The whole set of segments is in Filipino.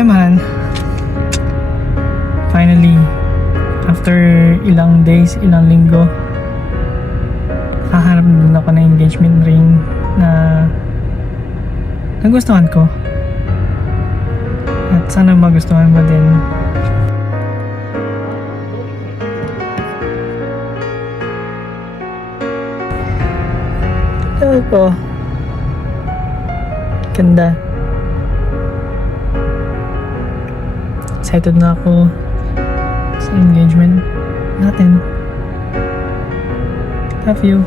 Ay mahal, finally, after ilang days, ilang linggo, nakahanap na din ako ng engagement ring na nagustuhan ko. At sana magustuhan mo din. Ako, ganda. Excited na ako sa engagement natin. Love you.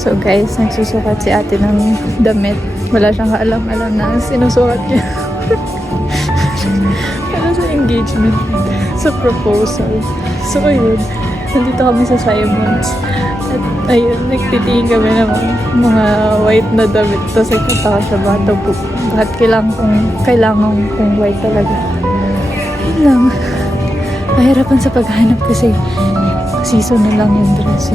So guys, nagsusukat si ate ng damit. Wala siyang kaalam-alam na sinusukat niya. Para sa engagement. Sa proposal. So ayun, nandito kami sa Simons. At ayun, nagtitingin kami ng mga white na damit. Tapos nagtataka siya bakit kailangan kong white talaga. Yun lang. Mahirapan sa paghanap kasi season na lang yung dress.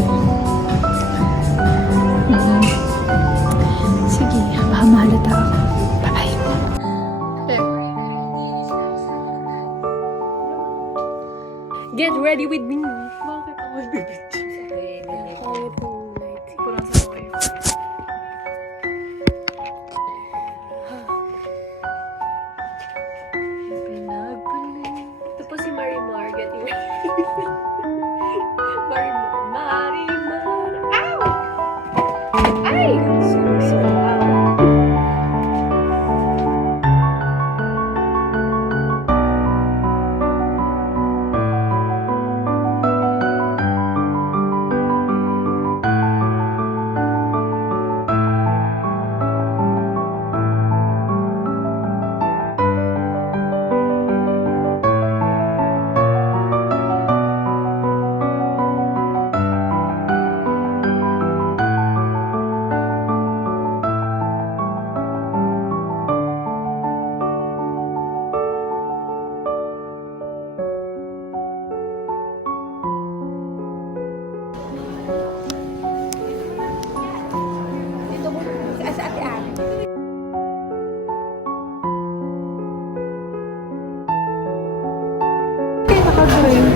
Sige, baka mahalata ako. Bye-bye. Get ready with me. Bakit ako bibiti? Ito po si Marimar. Getting ready. Marimar. Ow! Ay! Sorry.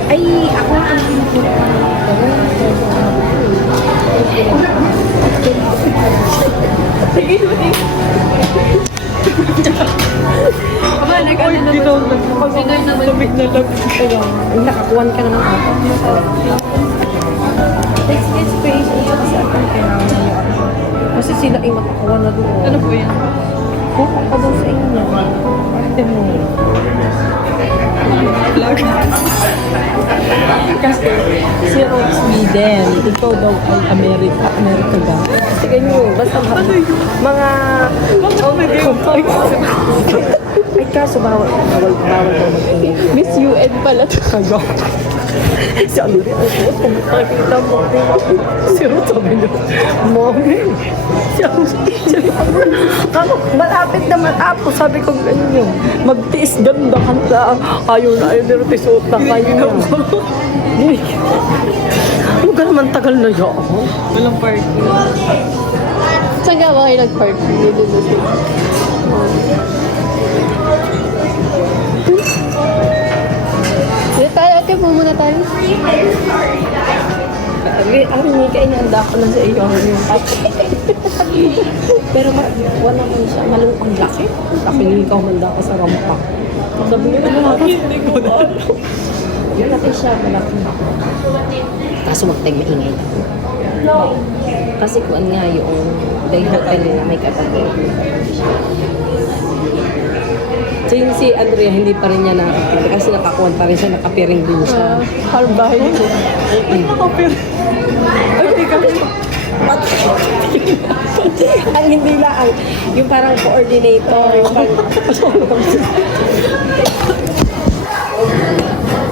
Ay, ako ang Aba, nag-ano naman. Pag-figure naman. Lamig na lamig. nakakuwan ka naman ako. Next page, kasi akong kailangan niyo ako. Kasi sila ay makakuha na doon. Ano po yan? Kung ka doon sa inyo. Arte mo. Vlog. Kasi si Rhodes Sweden, ikaw daw ay America ba? Sige nyo, basta mga... Ay kaso bawal daw mag-ingay. Miss UN pala to. Kayo. Si Aluri, ay Rhodes, kung makikita mo, si Rhodes sabi niyo, Mommy, kamo, malapit na matapos, sabi ko ganyan, magtiis ganda ka sa ayaw na ayaw, pero tisuot na kayo. Ano ka naman tagal na yan? Walang parking. Saan ka ba kayo nag-parking? Dito tayo, ate, muna tayo. Ang nika, inihanda ko na sa iyo yung pero wala man siya, malungkang laki. Laki ni ikaw manda ko sa rampa. Sabi niya, ano ako? Hindi ko na. Malaki siya, malaki. Kaso magtag maingay. Kasi kuan nga yung dahil hotel nila may katabi. So yun si Andrea, hindi pa rin niya nakakita kasi nakakuan pa rin siya, nakapiring din siya. Parang bahay nito. Ay, nakapir. Ay, di kami. Ang hindi lang, yung parang coordinator, yung parang,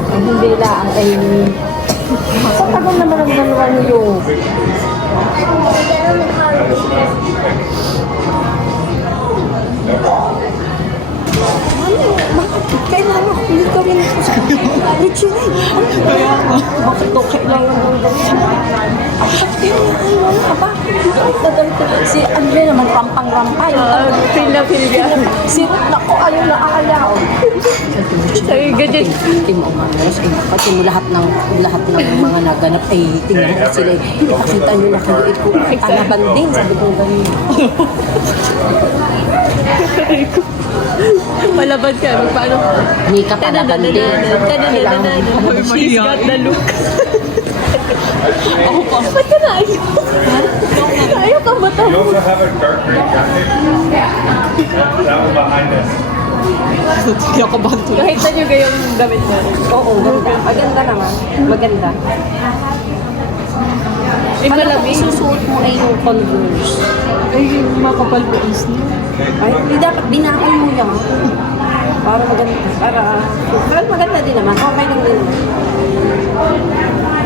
ang hindi lang ay, sa tagal naman ang dalawa niyo. Kailangan ko ulit gawin ito sa Richie, bakit to kailangan ng gawin? Ay, wala ba? Si Andre naman rampang-rampa. Feel na feel ka. Si Ruth, naku, ayaw na ayaw. Ay, ganyan. Tingnan mo, kasi mo lahat ng mga naganap ay tingnan mo sila. Ipakita nyo na kayo ito. Talaban din, sabi ko ganyan. Malabad ka. Paano? Hindi ka palaban din. She's got the look. Ako pa. Ba't ka na ayaw? Ayaw ka ba We also have a dark green jacket. That one behind us. Nakita niyo gayong damit mo. Oo, ganda. Maganda naman. Maganda. Eh, malamig. Susuot mo ay yung Converse. Ay, makapal po is niya. Ay, hindi dapat binakal mo yan. Para maganda. Pero maganda din naman. Okay lang din naman.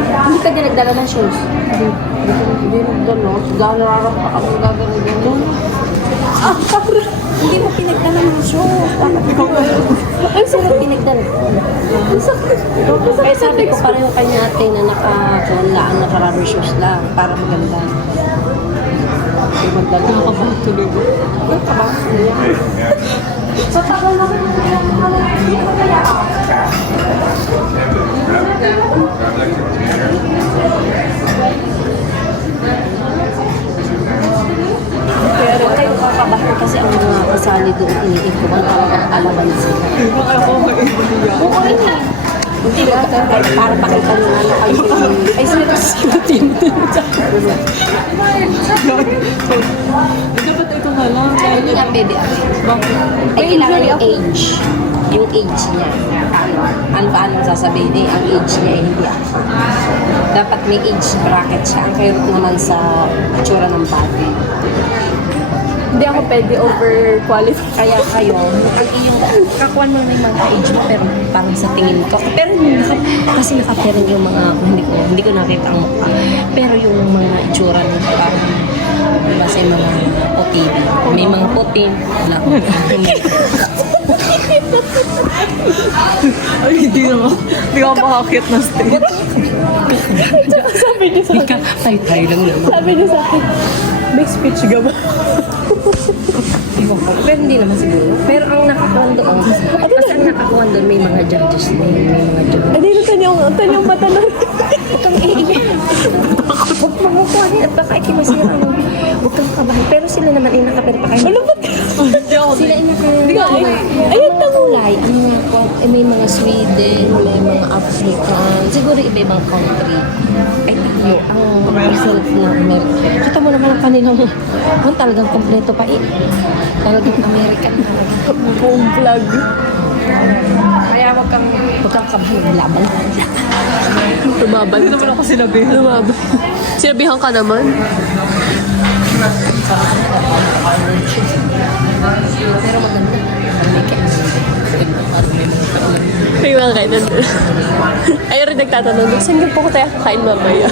Hindi ka din nagdala ng shoes. Hindi nagdala. Gano'n pa ako gagawin yun. Hindi mo pinagdala ng shoes. Dapat ikaw ka. Ay, sino pinagdala? Kaya sabi ko pareho kanya ate na naka-rubber shoes lang para maganda. Magdala. Nakakabahan tuloy ko. Sa tagal na pero kayo kakabahan kasi ang mga kasali doon iniikuman talagang alabansi. Oo, hindi ka para pakita nyo na kayo. Ay, sino team? Dapat ito na lang. Hindi nga pwede ako. Bakit? Ay, kailangan yung age. Yung age niya. Paano sasabihin eh, ang age niya eh, hindi ako. Dapat may age bracket siya. Ang kayo naman sa itsura ng body. Hindi ako pwede over-qualified. Kaya kayo, ang iyong, kakuan mo na yung mga age mo, pero parang sa tingin ko. Pero kasi nakaperin yung mga, hindi ko nakita ang mukha. Pero yung mga itsura nyo, parang, kasi mga puti. May mga puti, wala ko. Ay, hindi naman. Hindi ako makakit na stage. Sabi niya sa akin, Tay-tay lang naman. sabi niya sa akin, may speech ka ba? Pero hindi naman siguro. Pero ang nakakuan doon, kasi ang nakakuan doon, may mga judges na yun, may mga judges. Hindi na tanyong mata na. Huwag kang iiyak. Huwag mga kuhan at baka ikimasira mo. Huwag kang kabahan. Pero sila naman ay nakaperpa kayo. Ano ba? Sila ay nakaperpa. Ayun, kulay. Ang mga kuhan, may mga Sweden, may mga African, siguro iba-ibang country. Ay tayo, ang result na America. Kita mo naman ang kanilang, ang talagang kompleto pa eh. Talagang American talaga. buong vlog. Kaya huwag kang kabahan, laban. Lumaban Hindi naman ako sinabi. Lumaban. Sinabihan ka naman. Pero maganda. May mga kainan doon. Ayun rin nagtatanong, saan niyo po ko tayo kakain mamaya?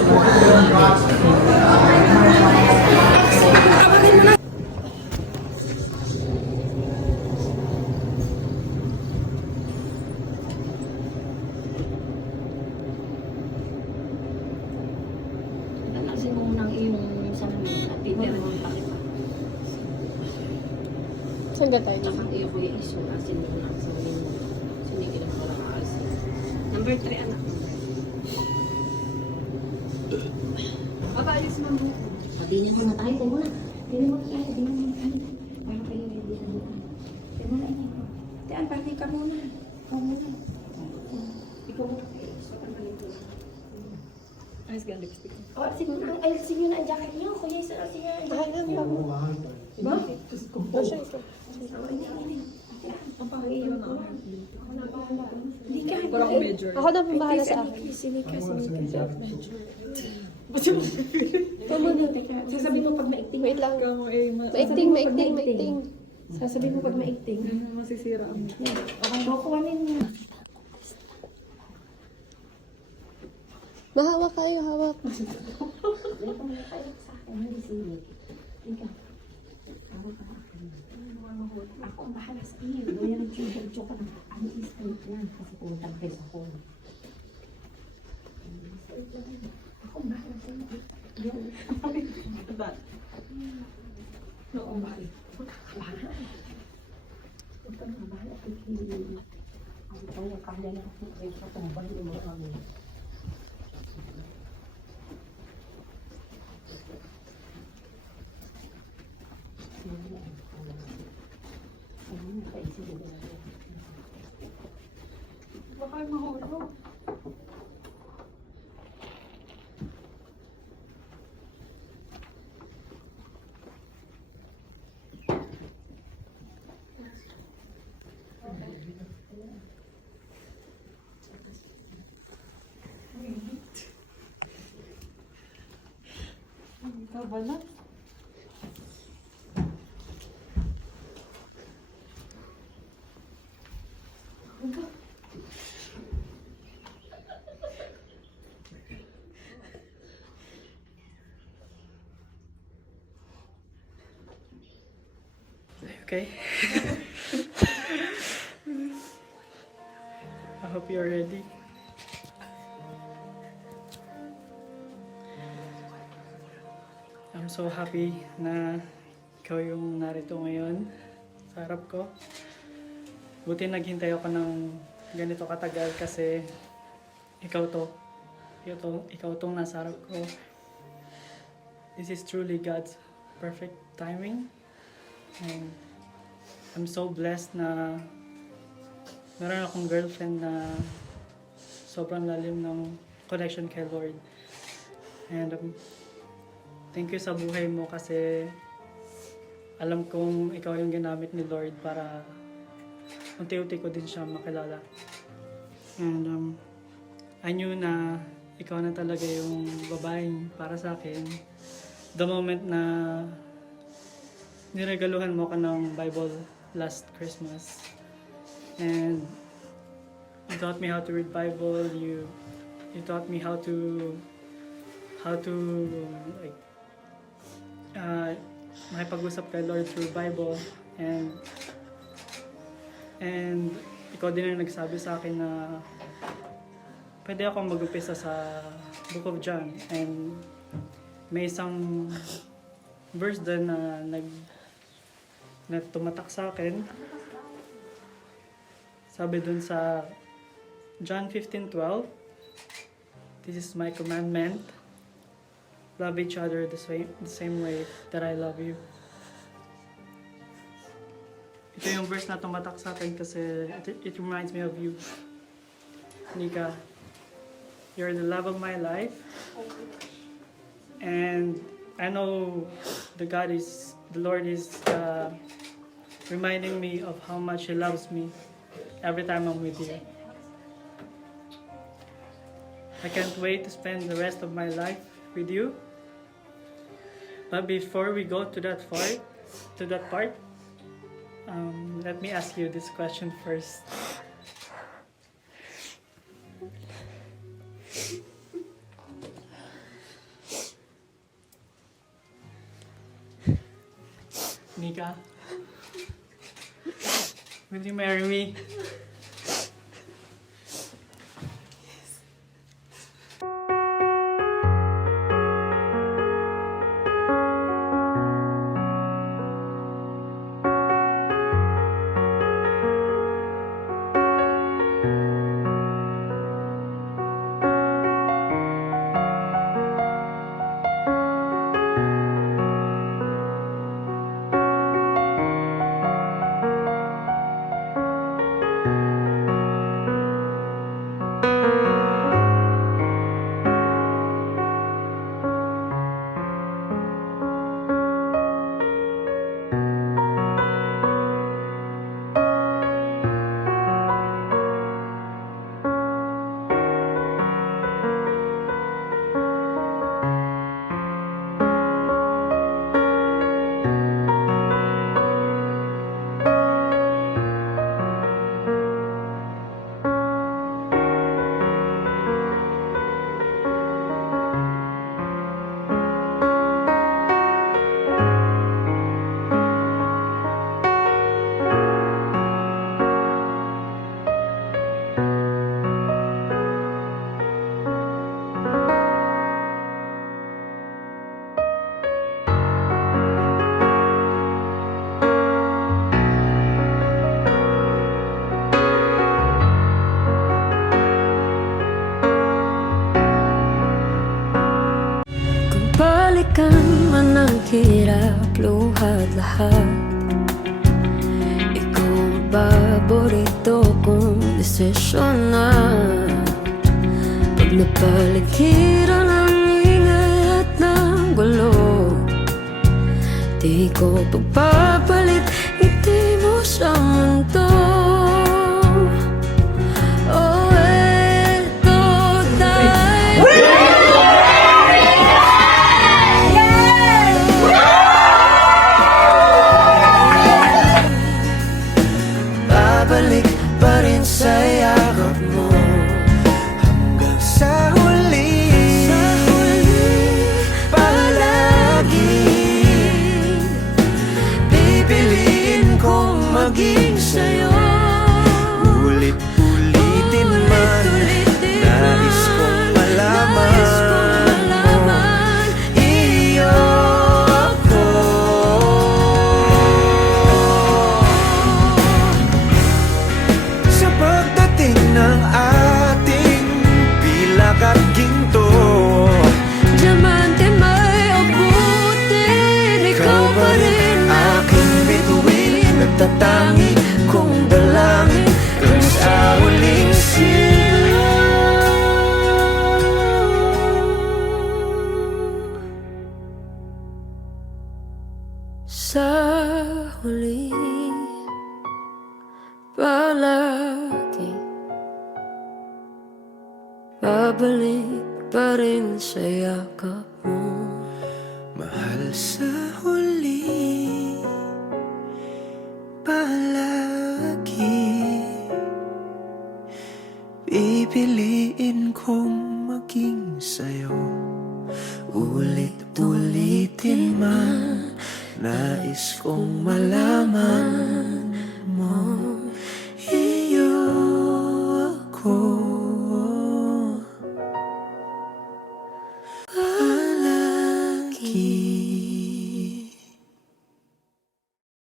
Kasi mo nang iyong salamin at Peter mo pakita. Saan ka tayo? Tsaka iyo ko yung iso asin mo na sa sinigil ang parang asin. Number 3 anak. Patayos man mo. Pagdinan mo na tayo. Tayo muna. Dinan mo na tayo. Dinan mo na tayo. Parang kayo may dinan mo. Tayo muna inyo. Tiyan, parang ka muna. Ikaw muna. Ikaw muna. So, ang balito. Ayos ka, lipstick. Oh, ayusin nyo na ang jacket nyo. Kuya, isa na siya. Diba? Hindi ka. Parang major. Ako na pumahala sa akin. Sinika. Sasabihin mo pag maikting. Wait lang. Ikaw eh, Maigting. Sasabihin mo pag maikting. masisira ang Okay, kukuhanin mo. Mahawak kayo, hawak. Ako ang bahala sa iyo. Gawin ang joke na. Ano is straight lang. Kasi kung tag-bes ako. Ako ang bahala sa iyo. Oo, bakit? Bahala. Huwag kang mabahala. Ang ito yung kanya na ako. Ay, katumbay yung mga kami. Baka mahulog. labanan. Okay. I hope you're ready. I'm so happy na ikaw yung narito ngayon sa harap ko. Buti naghintay ako ng ganito katagal kasi ikaw to. Ikaw tong nasa harap ko. This is truly God's perfect timing. And I'm so blessed na meron akong girlfriend na sobrang lalim ng connection kay Lord. And thank you sa buhay mo kasi alam kong ikaw yung ginamit ni Lord para unti-unti ko din siya makilala. And I knew na ikaw na talaga yung babaeng para sa akin. The moment na niregaluhan mo ka ng Bible last Christmas. And you taught me how to read Bible, you taught me how to like makipag-usap kay Lord through Bible, and ikaw din ang nagsabi sa akin na pwede akong mag-upisa sa Book of John, and may isang verse doon na tumatak sa akin. Sabi dun sa John 15:12, "This is my commandment, love each other the same way that I love you." Ito yung verse na tumatak sa akin kasi it reminds me of you, Nika. You're the love of my life, and I know the Lord is reminding me of how much He loves me every time I'm with you. I can't wait to spend the rest of my life with you. But before we go to that part, let me ask you this question first. Nika, will you marry me? Balikan man ang hirap, luhat lahat. Ikaw ang paborito kong desisyon na. Pag napaligiran ang ingay at ng gulo, di ko pagpapalit, ngiti mo sa mundo. Oh, eto tayo. babalik pa rin sa yakap mo. Mahal sa huli, palagi pipiliin kong maging sa'yo. Ulit-ulitin man, nais kong malaman